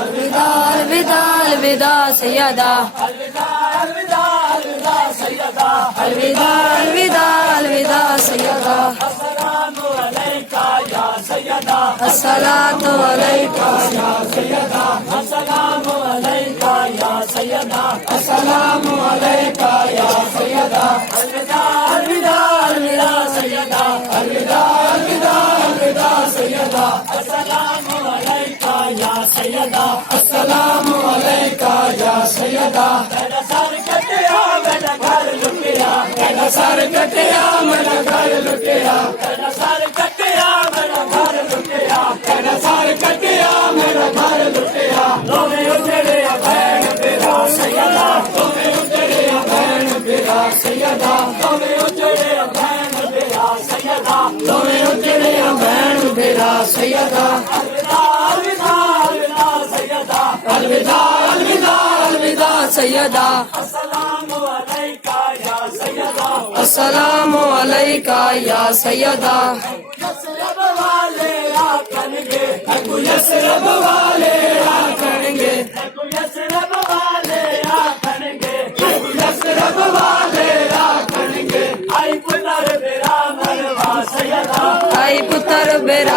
अलविदा अलविदा सैयदा, अलविदा अलविदा सैयदा, अलविदा अलविदा अलविदा सैयदा, अस्सलामु अलैका या सैयदा, अस्सलातु अलैका या सैयदा, अस्सलामु अलैका या सैयदा, अस्सलामु अलैका या सैयदा, अलविदा अलविदा अलविदा सैयदा, अलविदा अलविदा अलविदा सैयदा, अस्सलामु अलैका या सैयदा, अस्सलामु अलैका या सैयदा। मेरा सर कटिया मेरा घर लुटिया, मेरा सर कटिया मेरा घर लुटिया, मेरा सर कटिया मेरा घर लुटिया, मेरा सर कटिया मेरा घर लुटिया। दोवे उजड़े भैन तेरा सैयदा, दोवे उजड़े भैन तेरा सैयदा, दोवे उजड़े भैन तेरा सैयदा, दोवे उजड़े भैन तेरा सैयदा। अलविदा अलविदा अलविदा सैयदा, अलविदा अलविदा अलविदा सैयदा, अस्सलामु अलैका या सैयदा, अस्सलामु अलैका या सैयदा। यसरब वाले आखनगे, यसरब वाले आखनगे, यसरब वाले आखनगे, यसरब वाले आखनगे। आई पुत्र बेरा मरवा सैयदा, आई पुत्र बेरा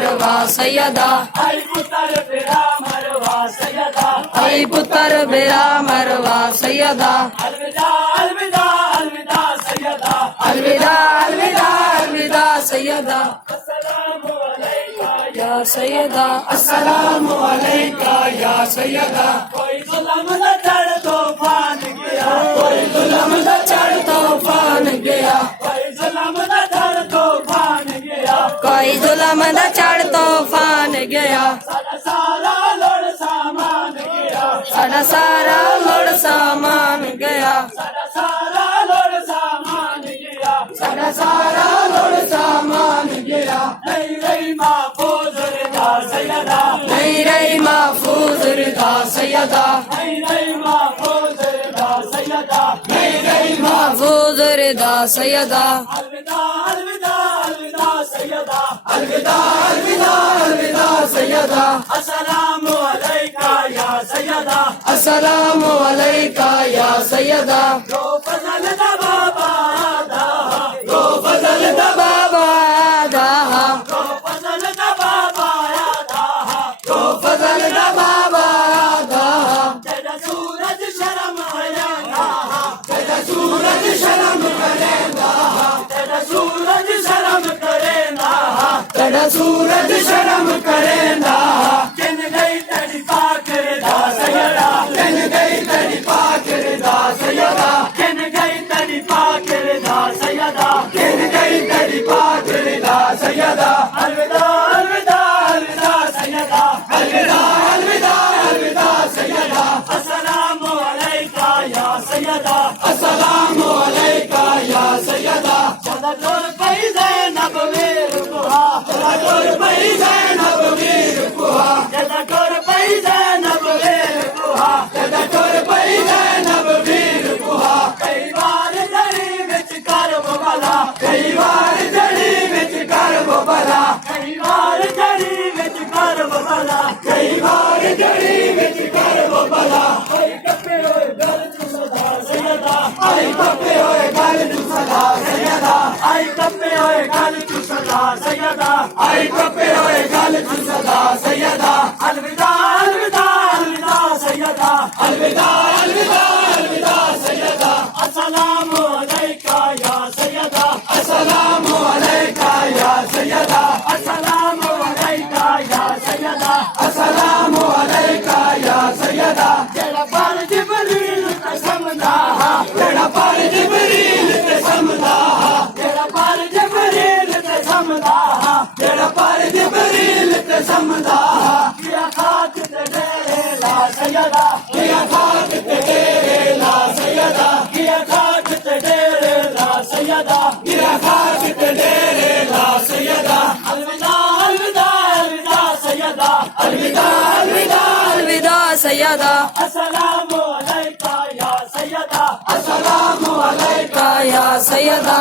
मरवा सैयदा, आई पुत्र बेरा मरवा सैयदा, आई पुत्र बेरा मरवा सैयदा। अलविदा अलविदा अलविदा सैयदा, अलविदा अलविदा अलविदा सैयदा, अस्सलामु अलैका या सैयदा, अस्सलामु अलैका या सैयदा। कोई जुल्म न चढ़ तूफान गया, कोई जुल्म न चढ़ तूफान गया, कोई जुल्म न चढ़ तूफान गया, कोई जुल्म न चढ़ तूफान गया, सारा सारा लोड़ सामान गया, सारा सारा लोड़ सामान गया, सारा सारा लोड़ सामान गया, सारा सारा लोड़ सामान गया। नहीं रही महफूज रिदा सैयदा, नहीं रही महफूज रिदा सैयदा, नहीं रही महफूज रिदा सैयदा, नहीं रही महफूज रिदा सैयदा। अलविदा अलविदा अलविदा सैयदा, अलविदा अलविदा अलविदा सैयदा, अस्सलामु अलैका या सैयदा, अस्सलामु अलैका या सैयदा। रो फजल दा बाबा दा, रो फजल दा बाबा दा, रो फजल दा बाबा दा, रो फजल दा बाबा दा। तेरा सूरज शर्म आया, तेरा सूरज शर्म करेंदा, तेरा सूरज शर्म करेंदा, तेरा सूरज शर्म करेंदा। किन गई तेरी पाक रिदा सैयदा, किन गई तेरी पाक रिदा सैयदा, किन गई तेरी पाक रिदा सैयदा, किन गई तेरी पाक रिदा सैयदा। अलविदा अलविदा अलविदा सैयदा, अलविदा अलविदा अलविदा सैयदा, अस्सलामु अलैका या सैयदा, अस्सलामु अलैका या सैयदा। चला जोर पई ज़ैनब वीर कुहा, चला जोर पई ज़ैनब वीर कुहा, चला जोर पई ज़ैनब वीर कुहा, चला जोर पई ज़ैनब वीर कुहा। कई बार जड़ी विच कर वो भला, कई बार जड़ी विच कर वो भला, कई बार जड़ी विच कर वो भला, कई बार जड़ी विच कर वो भला। कोई कपे होए गल तू सदा सैयदा, आई कपे होए गल तू सदा सैयदा, आई कपे होए गल तू सदा सैयदा, आई कपे होए गल तू सदा सैयदा। अलविदा अलविदा अलविदा सैयदा, अलविदा अलविदा अलविदा सैयदा, अस्सलामु अलैका या सैयदा, अस्सलामु अलैका या सैयदा, अस्सलामु अलैका या सैयदा, अस्सलामु अलैका या सैयदा। जेड़ा पर जिबरील ते समदा, जेड़ा पर जिबरील ते समदा, जेड़ा पर जिबरील ते समदा, जेड़ा पर जिबरील ते समदा। किया सैयदा अस्सलामु अलैका या सैयदा अस्सलामु अलैका या सैयदा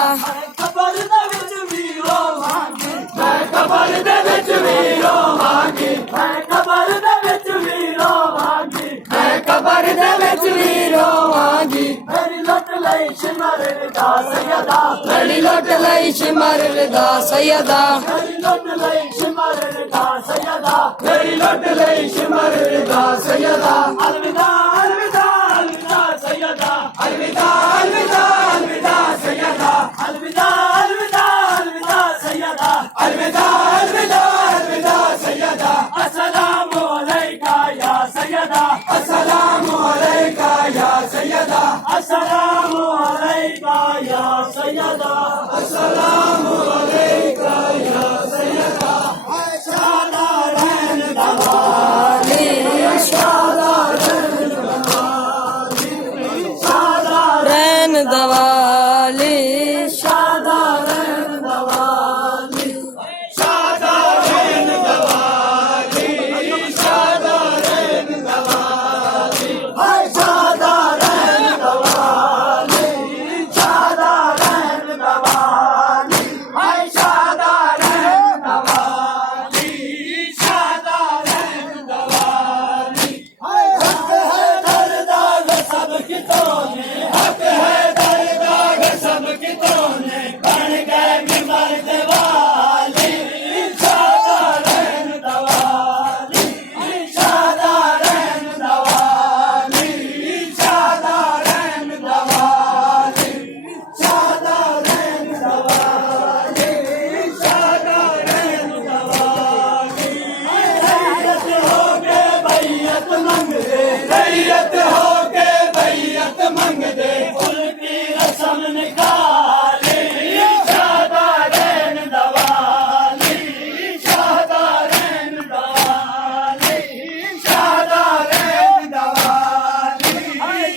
कबर दे विच वीरो मांगी मैं कबर दे विच वीरो मांगी मैं कबर दे विच वीरो मांगी मैं कबर दे विच वीरो मांगी मेरी लुट लई शिमर दा सैयदा मेरी लुट लई शिमर दा सैयदा मेरी लुट लई शिमर दा सैयदा मेरी लुट लई शिमर दा सैयदा अलविदा अलविदा अलविदा सैयदा अलविदा अलविदा अलविदा सैयदा अलविदा अलविदा अलविदा सैयदा अलविदा अलविदा अलविदा सैयदा अस्सलामु अलैका या सैयदा अस्सलामु अलैका या सैयदा अस्सलामु अलैका या सैयदा अस्सलामु अलैका या सैयदा शादा रहन दवाली शादा रहन दवाली शादा रैन दवाली शादा रहन दवाली शादा रहन दवाली शादा रहन दवाली हाय शादा रहन दवाली शादा रहन दवाली हाय शादा रहन दवाली शादा रहन दवाली हाय हक है दरदाग सब कितों ने हक है दरदाग सब कितों ने बन गए मिंबर दवाली शादा रहन दवाली शादा रहन दवाली शादा रहन दवाली शादा रहन दवाली शादा रहन दवाली रैयत होके बैयत मंगदे रैयत होके बैयत मंगदे फुल की रस्म निकाली शादा रहन दवाली शादा रहन दवाली शादा रहन दवाली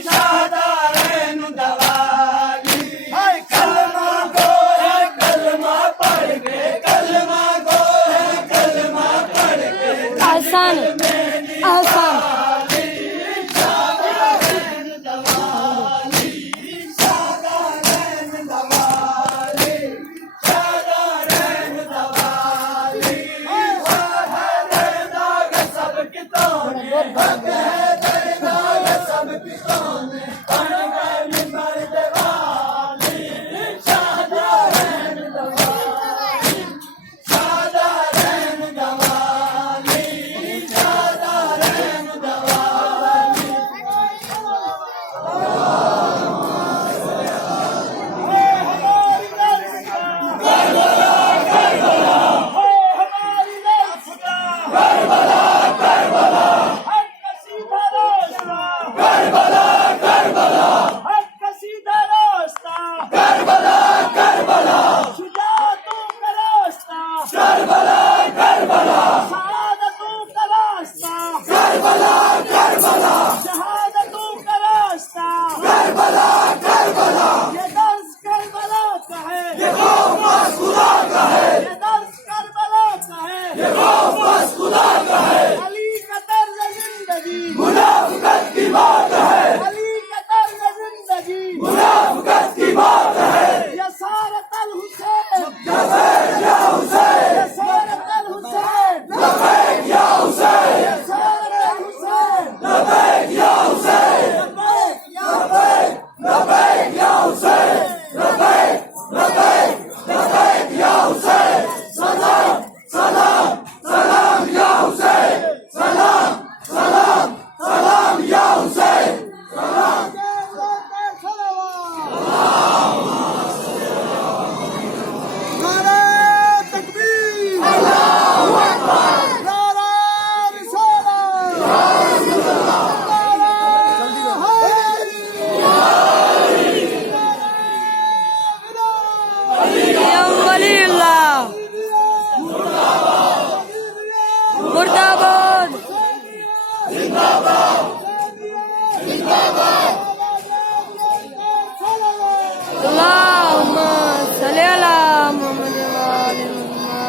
शादा रहन दवाली कलमा गो है कलमा पढ़ के कलमा गो है कलमा पढ़ के आसान आसान शादा रहन दवाली शादा रहन दवाली शादा रहन दवाली हक है दरदाग सब कितों ने हक है दरदाग सब कितों ने बन गए मिंबर दवाली शादा रहन दवाली शादा रहन दवाली शादा रहन दवाली करबला